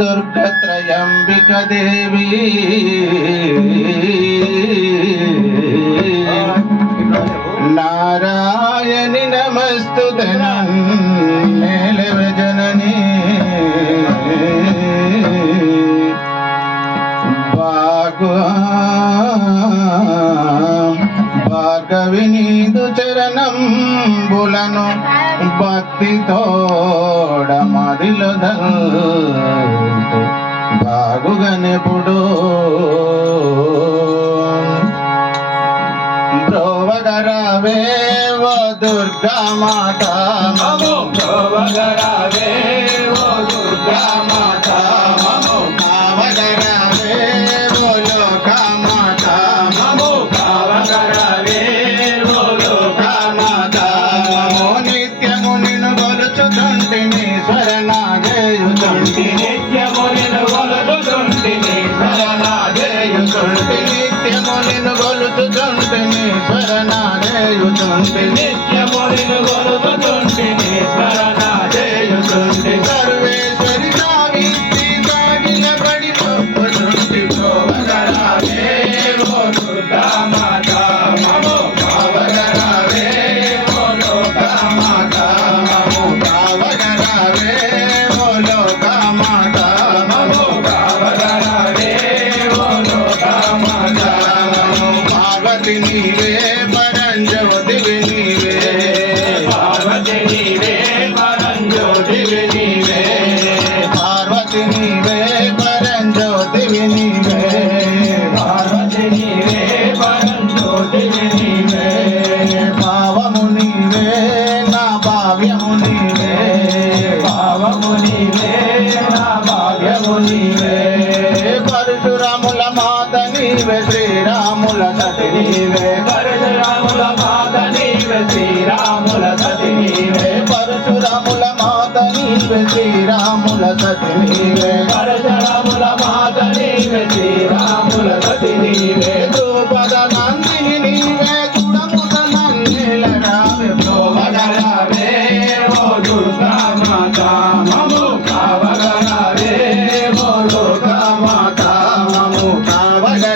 దుర్గత్రయంబిక భక్తి తోడ మదిలో బాగుగనెప్పుడు బ్రోవగరవే ఓ దుర్గా మాత. మము ఓ దుర్గా మాత. శరణాదేయుచుంటి నిత్యము నిన్ను గొలుచుతుంటిని స్వరణాగేయుతుంటి నిత్యము నిన్ను కొలుచుచుంటిని శరణాదేయుచుంటి సర్వేశ్వరి భావ్యము నీవే నా భాగ్యము పరశురాముల మాత నీవే శ్రీరాముల సతి నీవే పరశురాముల మాత నీవే శ్రీరాముల సతి నీవే పరశురాముల మాత నీవే శ్రీరాముల సతి నీవే పరశురాముల మాత నీవే శ్రీరాముల సతి నీవే నందిని నీవే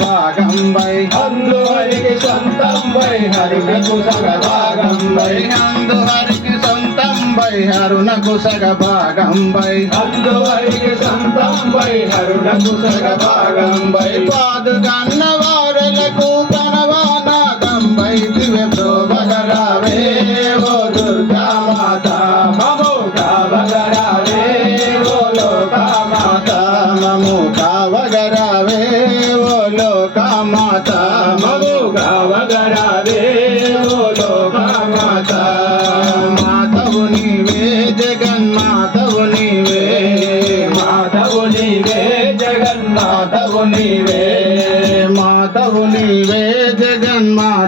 భాగం వై అందు హరికి సొంతం వై హరికి సగభాగం వై అందు హరికి సొంతం వై అరుణకు సగ భాగం వై అందు హరికి సొంతం వై హరుడకు సగభాగం వై పాదుగన్న వారలకు కనవానాగం వై దివ్య ప్రోభగరావే ఓ దుర్గా మాత మము కావగరావే ఓ లోక మాత మము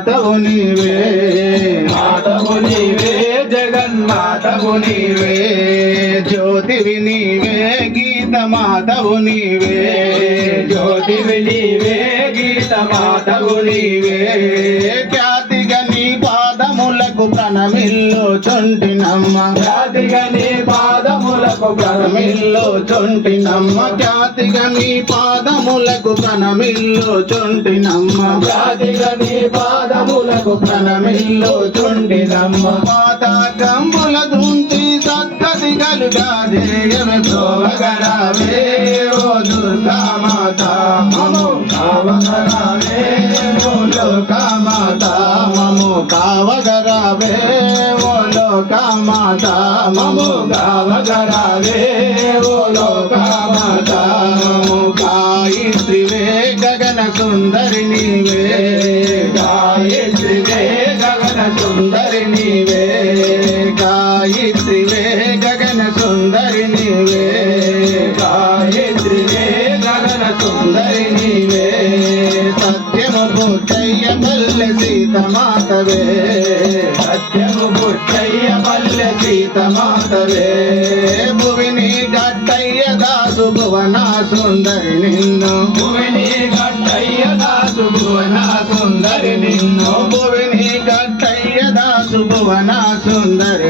జగన్మాతవు నీవే మాధవు నీవే జగన్మాధవు నీవే జ్యోతివి నీవే గీత మాతవు నీవే. జ్యోతివి నీవే గీత మాధవు నీవే. ఖ్యాతిగా నీ పాదములకు ప్రణమిల్లు చొంటినమ్మ. జాతిగా నీ పాదములకు ప్రణమిల్లు చొంటినమ్మ. ఖ్యాతిగా నీ పాదములకు ప్రణమిల్లు చొంటినమ్మ. జాతిగా నీ పాదములకు ప్రణమిల్లు చుండినమ్మ పాతకంబుల దృంచి సత్తది కలుగా జయమే ప్రోగరావే ఓ దుర్గా మాత మము కావగరావే ఓ లోకా మాత మము కావగరావే ఓ లోకా మాత మము కావగరావే ఓ లోకా మాత మము గాయత్రివే గగన సీతమాతవే భువిని గట్టయ్య దాసు భువన సుందరి నిన్ను. భూమిని గట్టయ్య దాసు భువన సుందరి నిన్ను. భువిని గట్టయ్య దాసు భువన సుందరి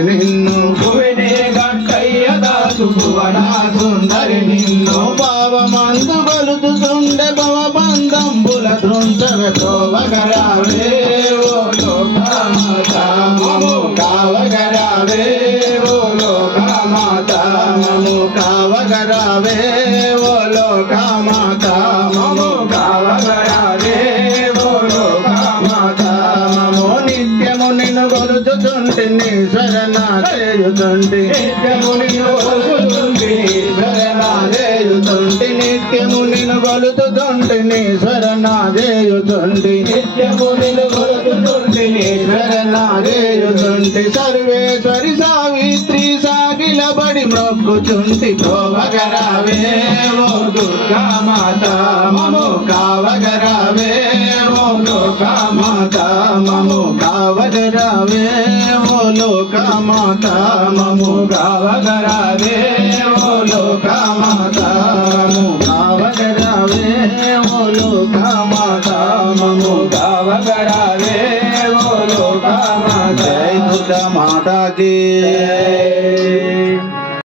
గొలుచుచుంటి నీ స్వరణ చేయుచుంటి నిత్యము నిన్ను కొలుచుచుంటి చేయుచుంటి నిత్యము నిన్ను నీ నిత్యము నిన్ను కొలుచుచుంటి చేయుచుంటి సర్వేశ్వరి సావిత్రి సాగిలబడి మొక్కుచుంటి ప్రోవగరావే ఓ దుర్గా మాత మము కావగరావే. ఓ మము కావగరావే. లోక మాత మము కావగరావే ఓ లోకమాత.